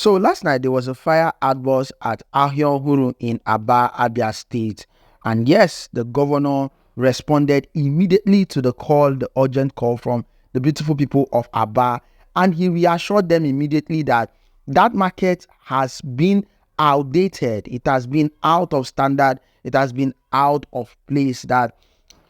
So last night there was a fire outburst at Ahia Ohuru in Aba, Abia State. And yes, the governor responded immediately to the urgent call from the beautiful people of Aba. And he reassured them immediately that that market has been outdated. It has been out of standard. It has been out of place. That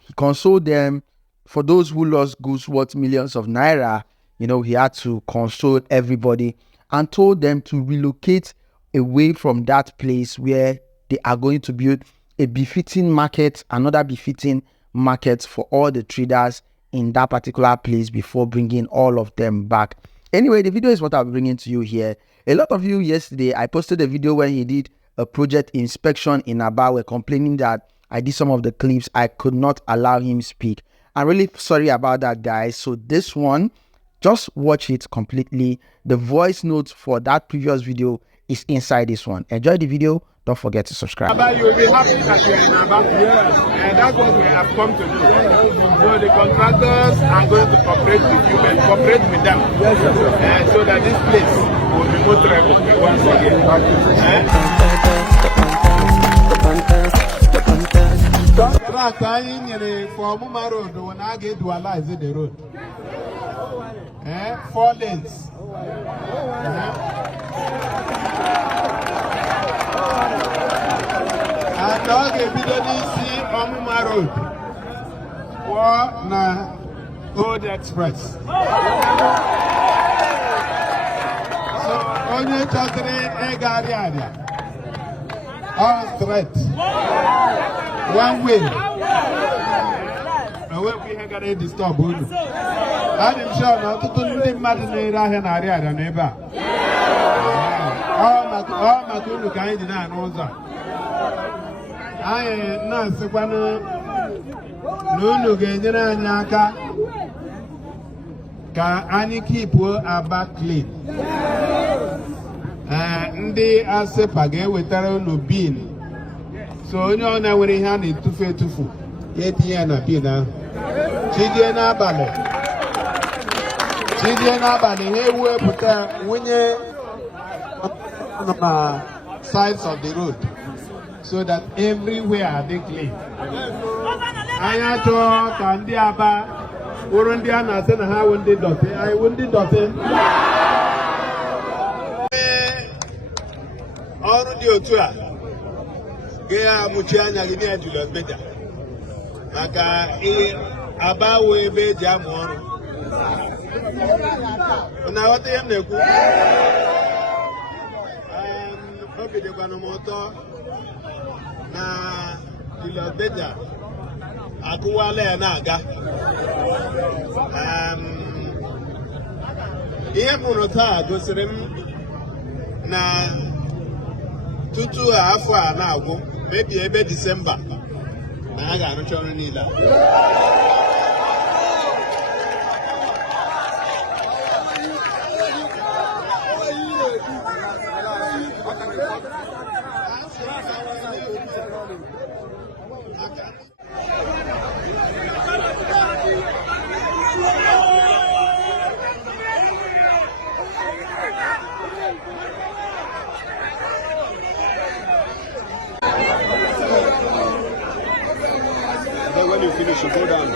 he consoled them for those who lost goods worth millions of naira. He had to console everybody and told them to relocate away from that place where they are going to build a befitting market, another befitting market for all the traders in that particular place before bringing all of them back. Anyway, the video is what I'm bringing to you here. A lot of you yesterday, I posted a video when he did a project inspection in Aba, were complaining that I did some of the clips. I could not allow him speak. I'm really sorry about that, guys. So this one, just watch it completely. The voice notes for that previous video is inside this one. Enjoy the video. Don't forget to subscribe. You will be happy that you are in Aba. Yes. And that's what we have come to do. So the contractors are going to cooperate with you and cooperate with them. Yes. So that this place will be motorable once again. For Muma Road, when I get to analyze the road. 4 lanes. And dog a see on Muma Road. For na Old Express. So only just a area. All straight. One way. We have got a disturb. I'm sure not to do Martin and Aria neighbor. Oh, my good guy did not know that. I am not the one who get Naka. Can you keep her back clean? And they are separated with their own being. So, you know, when he had it to fair to food. Yet, Yana Pina. Chidiana Bale, he will put on the sides of the road so that everywhere they clean. I thought and the Aba, Urundiana said, how would they do it? I wouldn't do it. Audio tour. Gea Muchiana Linia to better. Maka Aba we be jamon. Na what am neku? Obi de Guanamoto na Dilobeja Akuwale na aga. Ihe munota gosirim na tutu afọ a na agwụ maybe ebe December. I got no children either. When you finish, you go down.